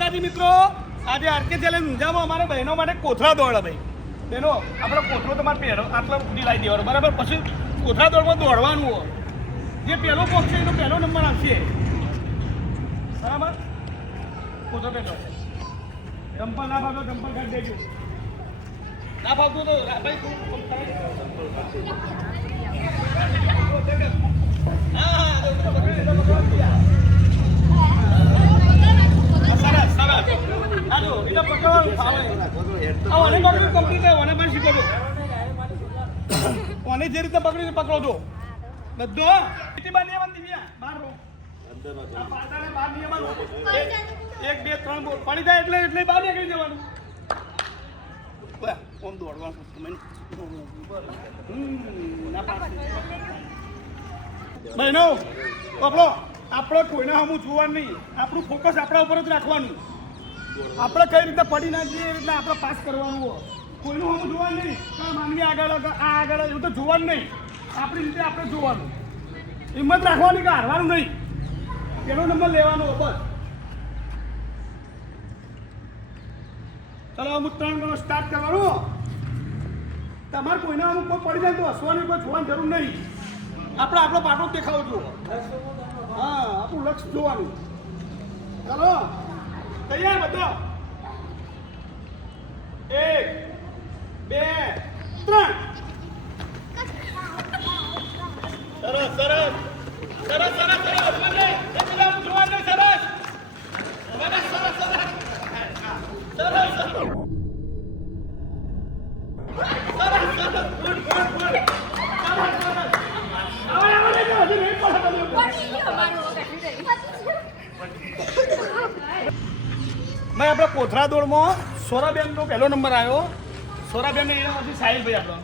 માતાજી મિત્રો, આજે આરકે ચેલેન્જ ઊંઝામાં અમારે બહેનો માટે કોથળા દોડ ભાઈ. બહેનો આપણો કોથળો તમારે પહેરો આટલો સુધી લાવી દેવાનો બરાબર. પછી કોથળા દોડમાં દોડવાનું હોય. જે પહેલો પક્ષ છે એનો પહેલો નંબર આવશે બરાબર. કોથળો પહેલો ચંપલ ના ભાગો, ચંપલ કાઢી દેજો. ના ભાગતું તો ભાઈ કોને જે રીતે પકડીને પકડો છો બધો બહાર એક બે ત્રણ બોલ પાણી થાય એટલે બહાર નીકળી જવાનું. ઓમ દોડવાનું બહેનો આપણે કોઈને હમું જોવાનું નહીં. આપણું ફોકસ આપણા ઉપર જ રાખવાનું. આપણે કઈ રીતે પડી ના જઈએ એ રીતે આપણે પાસ કરવાનું હોય. કોઈનું હમું જોવાનું નહીં. માનવી આગળ આ આગળ એવું તો જોવાનું નહીં. આપણી રીતે આપણે જોવાનું. હિંમત રાખવાની કે હારવાનું નહીં. પેલો નંબર લેવાનો બસ. ચલો અમુક 3 ગણો સ્ટાર્ટ કરવાનું. તમારે કોઈને અમુક કોઈ પડી જાય તો હસવાની કોઈ જોવાની જરૂર નહીં. આપણે આપણો પાટો દેખાવો જુઓ. હા, આપણું લક્ષ્ય જોવાનું. ચલો તૈયાર બધો. 1 2 3. સરસ સરસ સરસ સરસ સરસ જોવાનું સરસ સરસ સરસ આપણે કોથળા દોડમાં સોરાબેનનો પહેલો નંબર આવ્યો. સોરાબેન એનામાંથી સાહિલભાઈ આપણો